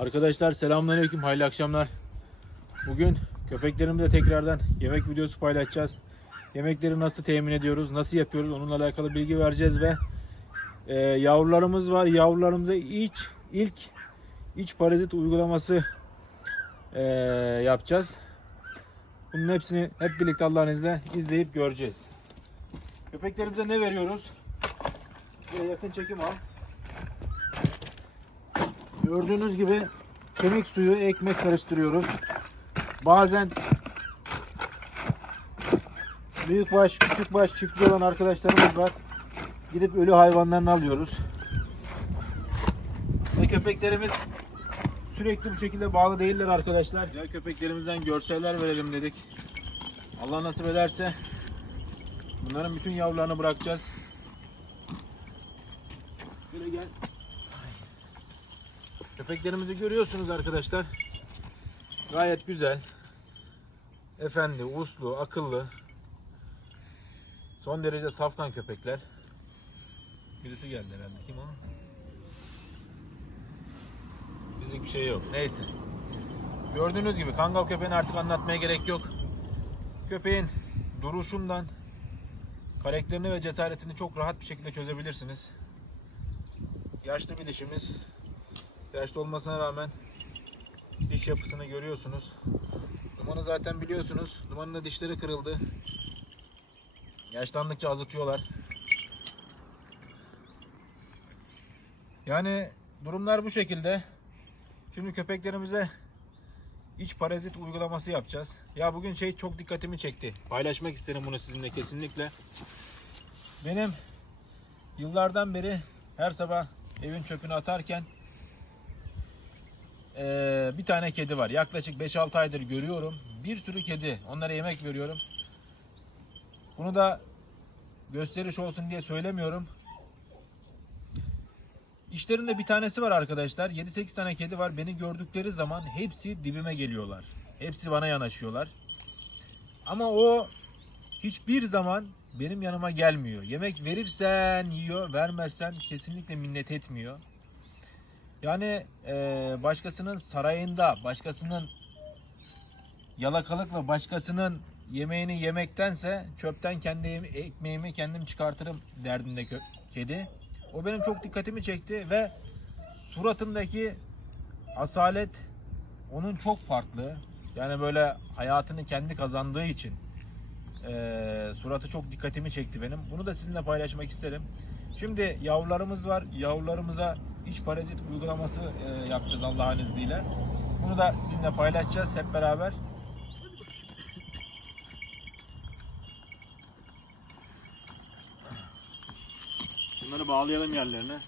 Arkadaşlar selamünaleyküm, hayırlı akşamlar. Bugün köpeklerimle tekrardan yemek videosu paylaşacağız. Yemekleri nasıl temin ediyoruz, nasıl yapıyoruz onunla alakalı bilgi vereceğiz ve e, yavrularımız var. Yavrularımıza ilk ilk iç parazit uygulaması e, yapacağız. Bunun hepsini hep birlikte Allah'ın izniyle izleyip göreceğiz. Köpeklerimize ne veriyoruz? Şöyle yakın çekim al. Gördüğünüz gibi kemik suyu, ekmek karıştırıyoruz. Bazen büyük baş, küçük baş çiftli olan arkadaşlarımız var. Gidip ölü hayvanlarını alıyoruz. Ve köpeklerimiz sürekli bu şekilde bağlı değiller arkadaşlar. Güzel köpeklerimizden görseller verelim dedik. Allah nasip ederse bunların bütün yavrularını bırakacağız. Böyle gel. Köpeklerimizi görüyorsunuz arkadaşlar. Gayet güzel. Efendi, uslu, akıllı. Son derece safkan köpekler. Birisi geldi herhalde. Kim o? Bizlik bir şey yok. Neyse. Gördüğünüz gibi kangal köpeğini artık anlatmaya gerek yok. Köpeğin duruşundan karakterini ve cesaretini çok rahat bir şekilde çözebilirsiniz. Yaşlı bir dişimiz. Yaşlı olmasına rağmen diş yapısını görüyorsunuz. Dumanı zaten biliyorsunuz. Dumanın da dişleri kırıldı. Yaşlandıkça azıtıyorlar. Yani durumlar bu şekilde. Şimdi köpeklerimize iç parazit uygulaması yapacağız. Ya bugün şey çok dikkatimi çekti. Paylaşmak isterim bunu sizinle kesinlikle. Benim yıllardan beri her sabah evin çöpünü atarken ee, bir tane kedi var. Yaklaşık 5-6 aydır görüyorum. Bir sürü kedi. Onlara yemek veriyorum. Bunu da gösteriş olsun diye söylemiyorum. İşlerinde bir tanesi var arkadaşlar. 7-8 tane kedi var. Beni gördükleri zaman hepsi dibime geliyorlar. Hepsi bana yanaşıyorlar. Ama o hiçbir zaman benim yanıma gelmiyor. Yemek verirsen yiyor, vermezsen kesinlikle minnet etmiyor. Yani eee, başkasının sarayında, başkasının yalakalıkla başkasının yemeğini yemektense çöpten kendi ekmeğimi kendim çıkartırım derdinde kedi. O benim çok dikkatimi çekti ve suratındaki asalet onun çok farklı. Yani böyle hayatını kendi kazandığı için eee, suratı çok dikkatimi çekti benim. Bunu da sizinle paylaşmak isterim. Şimdi yavrularımız var. Yavrularımıza iç parazit uygulaması eee, yapacağız Allah'ın izniyle. Bunu da sizinle paylaşacağız hep beraber. Bunları bağlayalım yerlerine.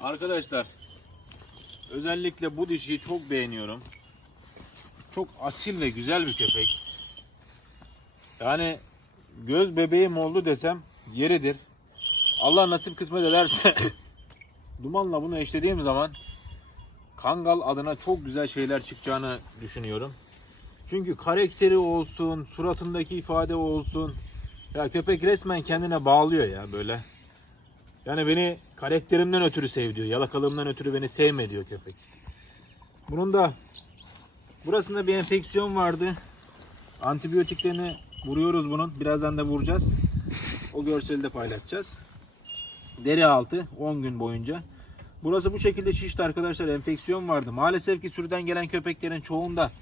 Arkadaşlar özellikle bu dişiyi çok beğeniyorum. Çok asil ve güzel bir köpek. Yani göz bebeğim oldu desem yeridir. Allah nasip kısmet ederse dumanla bunu eşlediğim zaman Kangal adına çok güzel şeyler çıkacağını düşünüyorum. Çünkü karakteri olsun, suratındaki ifade olsun. Ya köpek resmen kendine bağlıyor ya böyle. Yani beni karakterimden ötürü sev diyor. Yalakalığımdan ötürü beni sevme diyor köpek. Bunun da burasında bir enfeksiyon vardı. Antibiyotiklerini vuruyoruz bunun. Birazdan da vuracağız. O görseli de paylaşacağız. Deri altı 10 gün boyunca. Burası bu şekilde şişti arkadaşlar. Enfeksiyon vardı. Maalesef ki sürüden gelen köpeklerin çoğunda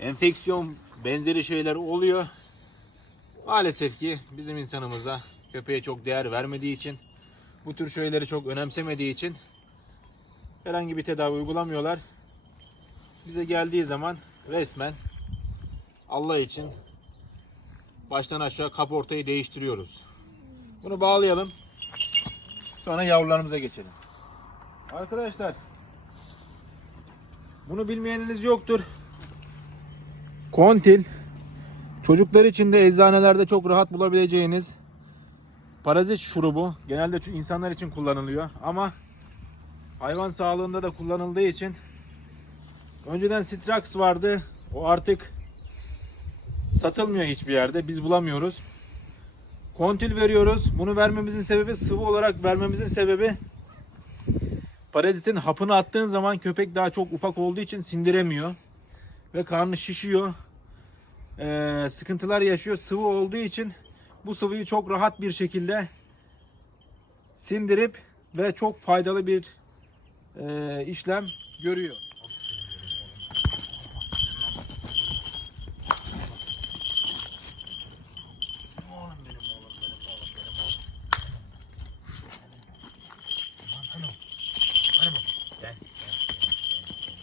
enfeksiyon benzeri şeyler oluyor. Maalesef ki bizim insanımıza köpeğe çok değer vermediği için bu tür şeyleri çok önemsemediği için herhangi bir tedavi uygulamıyorlar. Bize geldiği zaman resmen Allah için baştan aşağı kaportayı değiştiriyoruz. Bunu bağlayalım. Sonra yavrularımıza geçelim. Arkadaşlar bunu bilmeyeniniz yoktur. Kontil çocuklar için de eczanelerde çok rahat bulabileceğiniz parazit şurubu genelde şu insanlar için kullanılıyor ama hayvan sağlığında da kullanıldığı için önceden Strax vardı. O artık Satılmıyor hiçbir yerde. Biz bulamıyoruz. Kontil veriyoruz. Bunu vermemizin sebebi sıvı olarak vermemizin sebebi parazitin hapını attığın zaman köpek daha çok ufak olduğu için sindiremiyor. Ve karnı şişiyor. Ee, sıkıntılar yaşıyor. Sıvı olduğu için bu sıvıyı çok rahat bir şekilde sindirip ve çok faydalı bir e, işlem görüyor. Oğlum benim oğlum benim oğlum benim oğlum. Aman hani o? Hani bu? Gel. Gel. Gel. Gel.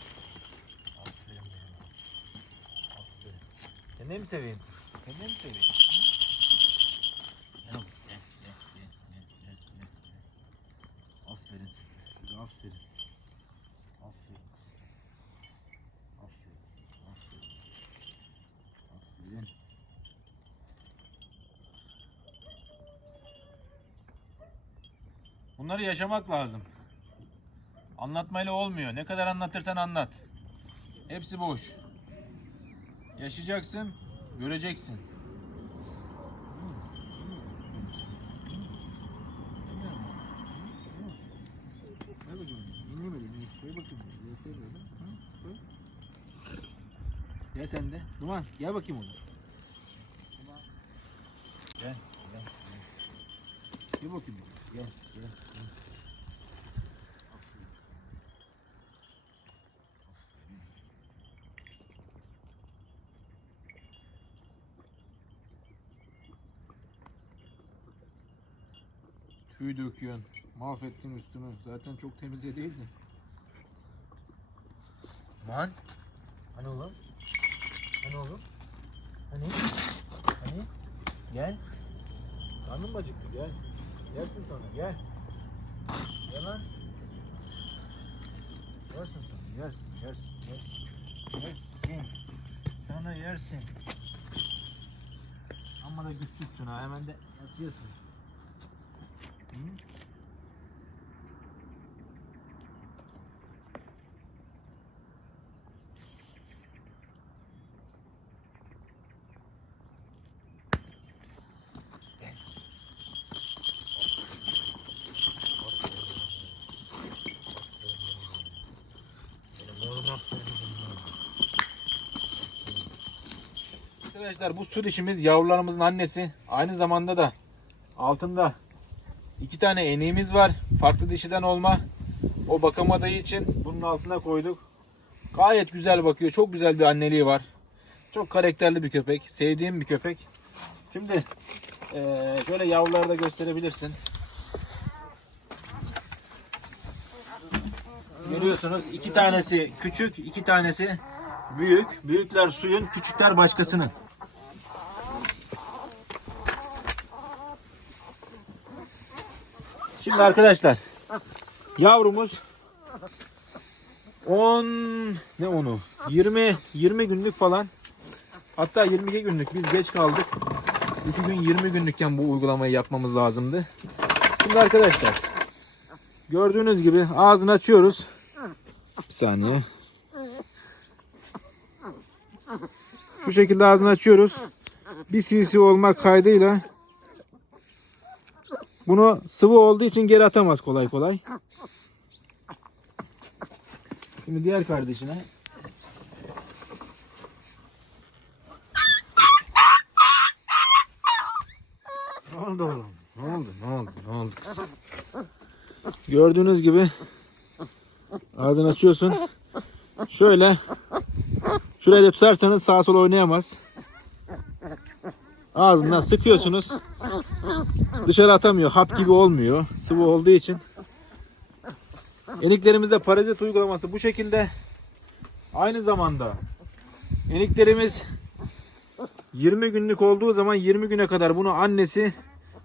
Aferin benim oğlum. Aferin. Kendini mi seveyim? Kendini mi seveyim? Hı? Gel oğlum. Gel. Gel. Gel. Gel. Gel. Gel. Gel. Aferin size. Size aferin. Aferin kızım. Aferin. Aferin. Aferin. Bunları yaşamak lazım. Anlatmayla olmuyor. Ne kadar anlatırsan anlat. Hepsi boş. Yaşayacaksın, göreceksin. Gel sen de. Duman gel bakayım oğlum. Gel, gel, gel. Bakayım. Gel, gel, Tüy döküyorsun. Mahvettin üstümü. Zaten çok temiz de değildi. Man. Hani oğlum? Hani oğlum? Hani? Hani? Gel. Karnım acıktı gel. Yersin sonra gel. Gel lan. Yersin sonra yersin yersin yersin. Yersin. Sana yersin. Ama da güçsüzsün ha hemen de yatıyorsun. Arkadaşlar bu dişimiz yavrularımızın annesi. Aynı zamanda da altında iki tane eneğimiz var. Farklı dişiden olma. O bakamadığı için bunun altına koyduk. Gayet güzel bakıyor. Çok güzel bir anneliği var. Çok karakterli bir köpek. Sevdiğim bir köpek. Şimdi eee, şöyle yavruları da gösterebilirsin. Görüyorsunuz iki tanesi küçük, iki tanesi büyük. Büyükler suyun, küçükler başkasının. Şimdi arkadaşlar yavrumuz 10 ne onu 20 20 günlük falan hatta 22 günlük biz geç kaldık. 2 gün 20 günlükken bu uygulamayı yapmamız lazımdı. Şimdi arkadaşlar gördüğünüz gibi ağzını açıyoruz. Bir saniye. Şu şekilde ağzını açıyoruz. Bir cc olmak kaydıyla bunu sıvı olduğu için geri atamaz kolay kolay. Şimdi diğer kardeşine. Ne oldu oğlum? Ne oldu? Ne oldu? Ne oldu kızım? Gördüğünüz gibi ağzını açıyorsun. Şöyle şuraya da tutarsanız sağa sola oynayamaz. Ağzından sıkıyorsunuz. Dışarı atamıyor. Hap gibi olmuyor. Sıvı olduğu için. Eniklerimizde parazit uygulaması bu şekilde. Aynı zamanda eniklerimiz 20 günlük olduğu zaman 20 güne kadar bunu annesi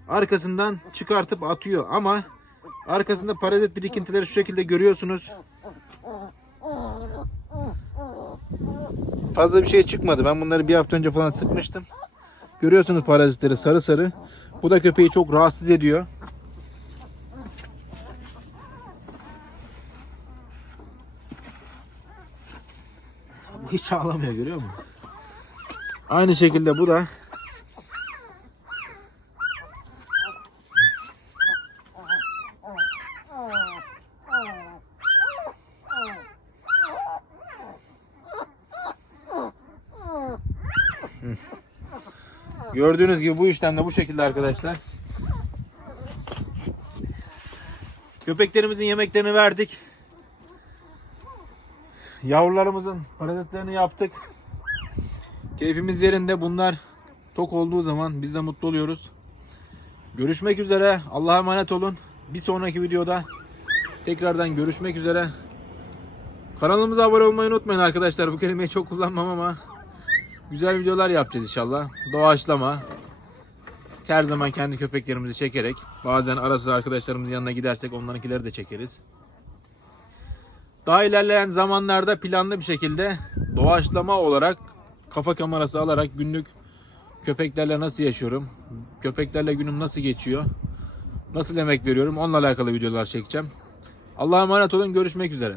arkasından çıkartıp atıyor ama arkasında parazit birikintileri şu şekilde görüyorsunuz. Fazla bir şey çıkmadı. Ben bunları bir hafta önce falan sıkmıştım. Görüyorsunuz parazitleri sarı sarı. Bu da köpeği çok rahatsız ediyor. Bu hiç ağlamıyor görüyor musun? Aynı şekilde bu da Gördüğünüz gibi bu işlem de bu şekilde arkadaşlar. Köpeklerimizin yemeklerini verdik. Yavrularımızın parazitlerini yaptık. Keyfimiz yerinde. Bunlar tok olduğu zaman biz de mutlu oluyoruz. Görüşmek üzere. Allah'a emanet olun. Bir sonraki videoda tekrardan görüşmek üzere. Kanalımıza abone olmayı unutmayın arkadaşlar. Bu kelimeyi çok kullanmam ama güzel videolar yapacağız inşallah. Doğaçlama. Her zaman kendi köpeklerimizi çekerek bazen ara sıra arkadaşlarımızın yanına gidersek onlarınkileri de çekeriz. Daha ilerleyen zamanlarda planlı bir şekilde doğaçlama olarak kafa kamerası alarak günlük köpeklerle nasıl yaşıyorum, köpeklerle günüm nasıl geçiyor, nasıl emek veriyorum onunla alakalı videolar çekeceğim. Allah'a emanet olun görüşmek üzere.